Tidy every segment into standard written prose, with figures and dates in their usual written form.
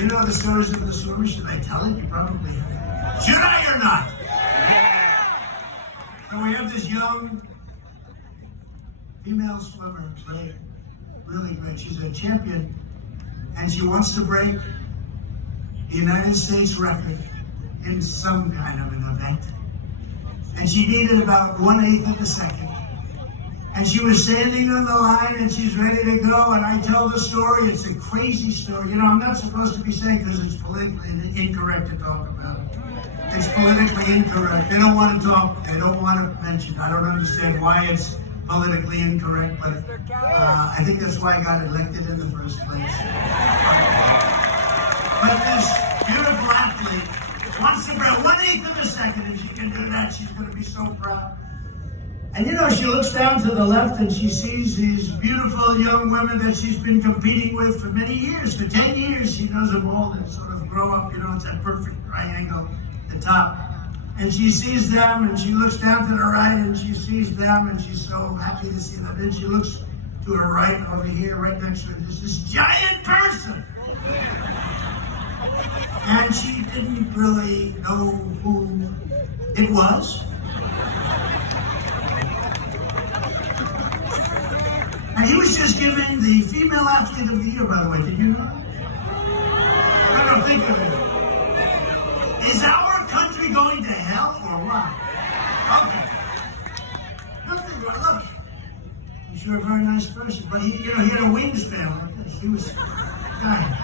You know the stories of the swimmer? Should I tell it? You probably have. Should I or not? So we have this young female swimmer, great, really great. She's a champion, and she wants to break the United States record in some kind of an event. And she needed about 1/8 of a second. And she was standing on the line and she's ready to go. And I tell the story. It's a crazy story. You know, I'm not supposed to be saying because it's politically incorrect to talk about it. It's politically incorrect. They don't want to talk. They don't want to mention it. I don't understand why it's politically incorrect, but I think that's why I got elected in the first place. But this beautiful athlete wants to break 1/8 of a second, and she can do that. She's going to be so proud. And you know, she looks down to the left and she sees these beautiful young women that she's been competing with for many years. For 10 years, she knows them all and sort of grow up, you know, it's that perfect triangle at the top. And she sees them and she looks down to the right and she sees them and she's so happy to see them. And she looks to her right over here, right next to her, there's this giant person. And she didn't really know who it was. And he was just given the Female Athlete of the Year, by the way. Did you know? I don't think of it. Is our country going to hell or what? Okay. Nothing. Look, he's sure a very nice person, but he had a wingspan like this. He was dying.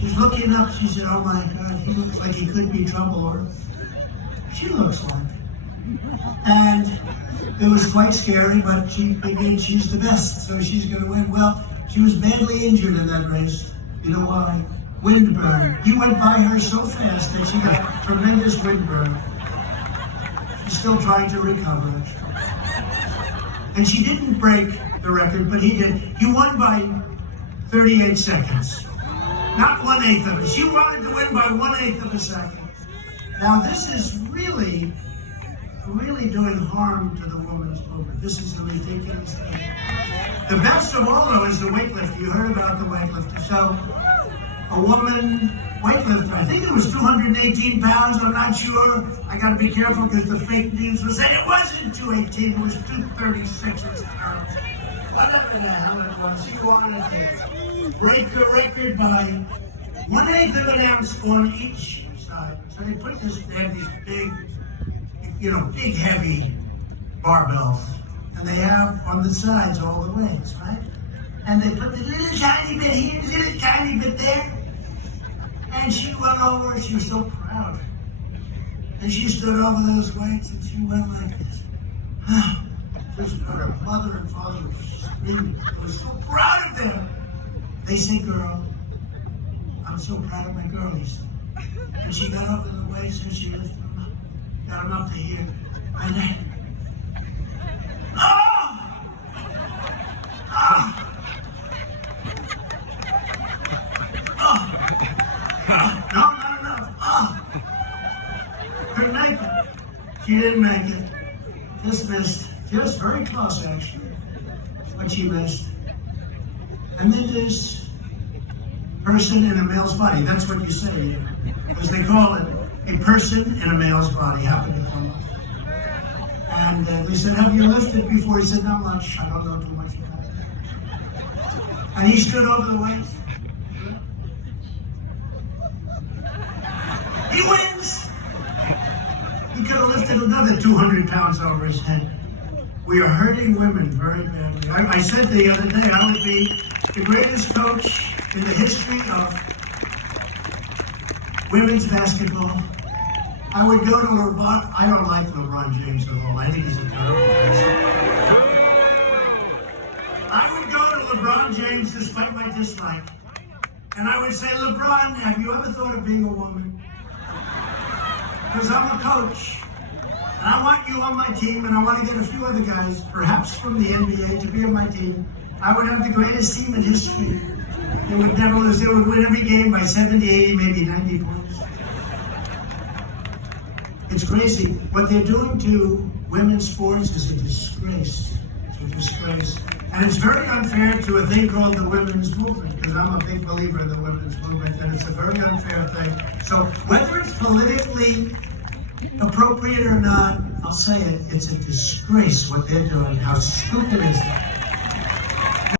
She's looking up. She said, "Oh my God, he looks like he could be trouble." Or she looks like. And it was quite scary, but she figured she's the best, so she's going to win. Well, she was badly injured in that race. You know why? Windburn. He went by her so fast that she got tremendous windburn. She's still trying to recover. And she didn't break the record, but he did. He won by 38 seconds. Not 1/8 of it. She wanted to win by 1/8 of a second. Now, this is really doing harm to the women's movement. This is a ridiculous thing. The best of all, though, is the weightlifter. You heard about the weightlifter. So, a woman weightlifter, I think it was 218 pounds, I'm not sure. I got to be careful because the fake news was saying it wasn't 218, it was 236 or something. Whatever the hell it was, she wanted to break the record by 1/8 of an ounce on each side. So they have these big, big heavy barbells, and they have on the sides all the weights, right? And they put the little tiny bit here, little tiny bit there, and she went over, and she was so proud. And she stood over those weights, and she went like this. Just her mother and father was so proud of them. They said, "Girl, I'm so proud of my girl," he said. And she got up in the weights, and she lifted them up. Got him up to here, and then, no, not enough. Couldn't make it. She didn't make it. Just missed. Just very close, actually, but she missed. And then this person in a male's body, that's what you say, as they call it. A person in a male's body happened to come up. And they said, "Have you lifted before?" He said, "Not much. I don't know too much about it." And he stood over the weights. He wins! He could have lifted another 200 pounds over his head. We are hurting women very badly. I said the other day I would be the greatest coach in the history of women's basketball. I would go to LeBron. I don't like LeBron James at all. I think he's a terrible person. I would go to LeBron James despite my dislike. And I would say, "LeBron, have you ever thought of being a woman? Because I'm a coach. And I want you on my team, and I want to get a few other guys, perhaps from the NBA, to be on my team. I would have the greatest team in history. They would never lose. They would win every game by 70, 80, maybe 90 points. It's crazy. What they're doing to women's sports is a disgrace. It's a disgrace. And it's very unfair to a thing called the women's movement, because I'm a big believer in the women's movement. And very unfair thing. So whether it's politically appropriate or not, I'll say it, it's a disgrace what they're doing. How stupid is that?